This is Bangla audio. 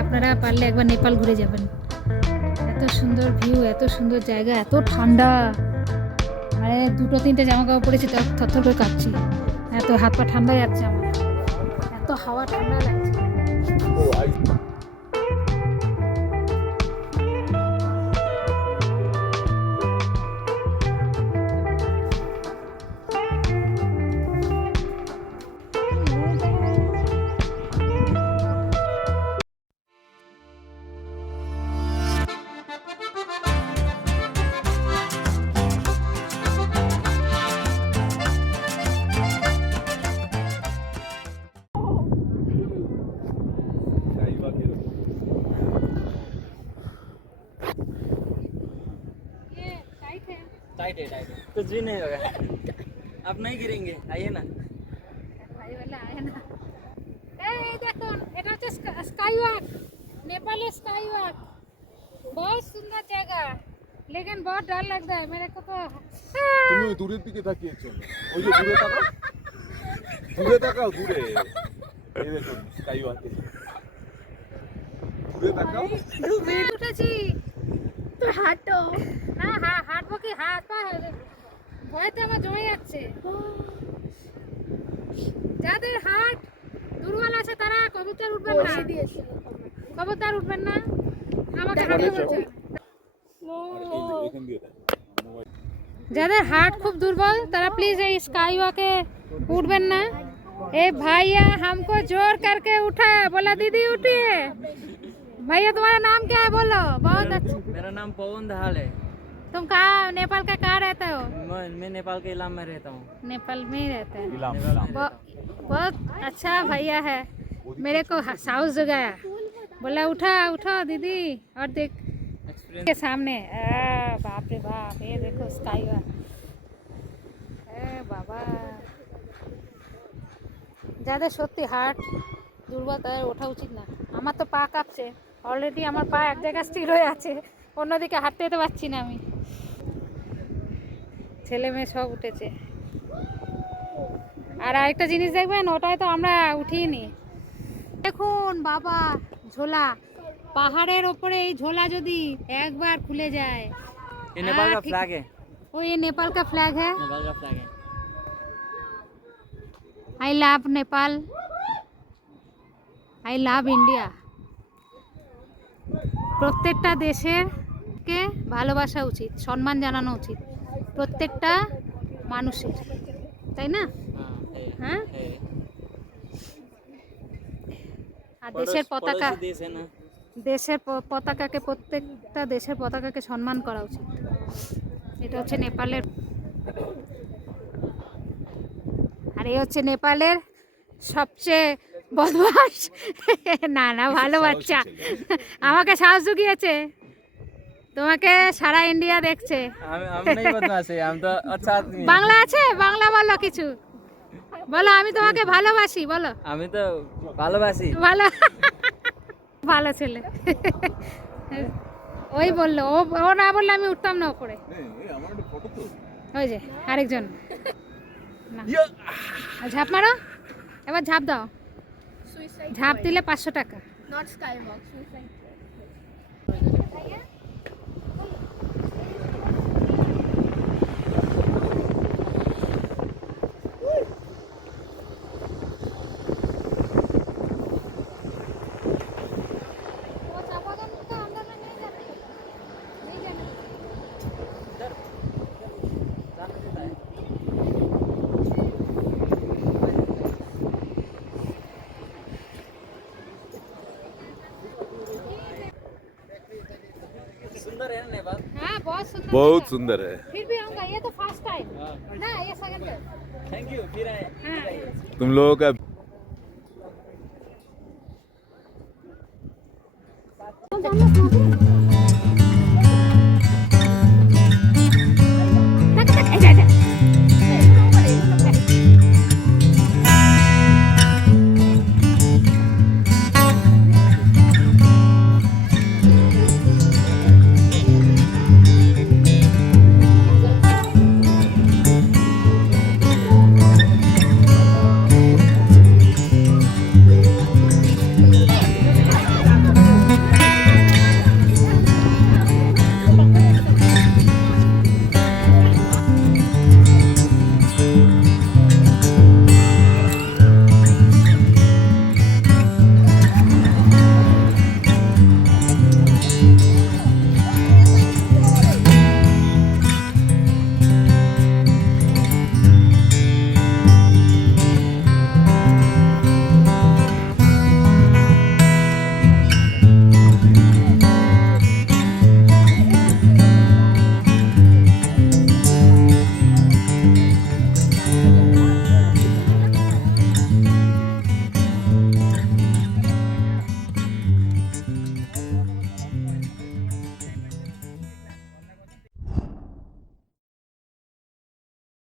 আপনারা পারলে একবার নেপাল ঘুরে যাবেন। এত সুন্দর ভিউ, এত সুন্দর জায়গা, এত ঠান্ডা, মানে দুটো তিনটে জামা কাপড় পরেছি তো থরথর করে কাঁপছি, এত হাত পা ঠান্ডা যাচ্ছে আমার, এত হাওয়া ঠান্ডা লাগছে। टाइट है कुछ भी नहीं होगा। आप नहीं गिरेंगे, आइए ना। ভাই বলে আয় না। এই দেখুন, এটা হচ্ছে sky walk, Nepali sky walk. बहुत सुंदर जगह, लेकिन बहुत डर लगता है मेरे को तो। তুমি ওই দূরের দিকে তাকিয়েছো, ওই যে দূরে তাকাও, দূরে তাকাও, দূরে এই দেখুন স্কাই ওয়াকে, দূরে তাকাও। ডুবে উঠেছি তো হাঁটো। হ্যাঁ হ্যাঁ হাঁটবো, কি হাত পা ভয়তে আমার জমে যাচ্ছে। যাদের হাত দুর্বল আছে তারা কবুতর উঠবেন না, কবুতর উঠবেন না, আমাকে হাঁটতে বলছে। যাদের हार्ट खूब दुर्बल तारा प्लीज ये स्काई वॉके उठबेन ना। ए भैया हमको जोर करके उठा, बोला दीदी उठिए। भैया तुम्हारा नाम क्या है बोलो? बहुत अच्छा। मेरा नाम पवन दहाल है। तुम कहाँ नेपाल का कहाँ रहते हो? मैं नेपाल के इलाम में रहता हूँ। नेपाल में ही रहते हैं। बहुत अच्छा भैया है, मेरे को साउस जगाया, बोला उठा उठा दीदी और देख के सामने। बाप रे बाप, ये देखो स्काई वॉक। बाबा যাদের সত্যি হার্ট দুর্বল তাদের ওঠা উচিত না। আমার তো পা কাঁপছে অলরেডি, আমার পা এক জায়গায় স্থির হয়ে আছে, অন্যদিকে হাঁটতে যেতে পারছি না আমি। ছেলে মেয়ে সব উঠেছে। আর আরেকটা জিনিস দেখবেন, ওটাই তো আমরা উঠিনি। দেখুন বাবা ঝোলা, পাহাড়ের ওপরে এই ঝোলা যদি একবার খুলে যায়। ये नेपाल का फ्लैग है। वो ये नेपाल का फ्लैग है। नेपाल का फ्लैग है। I love Nepal, I love India. প্রত্যেকটা দেশের কে ভালোবাসা উচিত, সম্মান জানানো উচিত প্রত্যেকটা মানুষের, তাই না? হ্যাঁ, আর দেশের পতাকা, দেশের পতাকাকে, প্রত্যেকটা দেশের পতাকাকে সম্মান করা উচিত। এটা হচ্ছে নেপালের, আর এই হচ্ছে নেপালের সবচেয়ে বদমাস না না ভালো বাচ্চা, আমাকে সাহস জুগিয়েছে, তোমাকে সারা ইন্ডিয়া দেখছে। বাংলা আছে, বাংলা বলো কিছু বলো, আমি তোমাকে ভালোবাসি বলো। আমি তো ভালোবাসি। ভালো ভালো ছেলে। ওই বললো, ও না বললে আমি উঠতাম না উপরে। ওই যে আরেকজন, ঝাঁপ মারো, এবার ঝাঁপ দাও, ঝাঁপ দিলে 500 টাকা। Not skywalk, suicide. सुंदर है नेपाल। हाँ बहुत सुंदर, बहुत सुंदर है। फिर भी आऊंगा, ये तो फर्स्ट टाइम ना, ये सेकंड टाइम। थैंक यू, फिर आए। हाँ तुम लोगों का হবে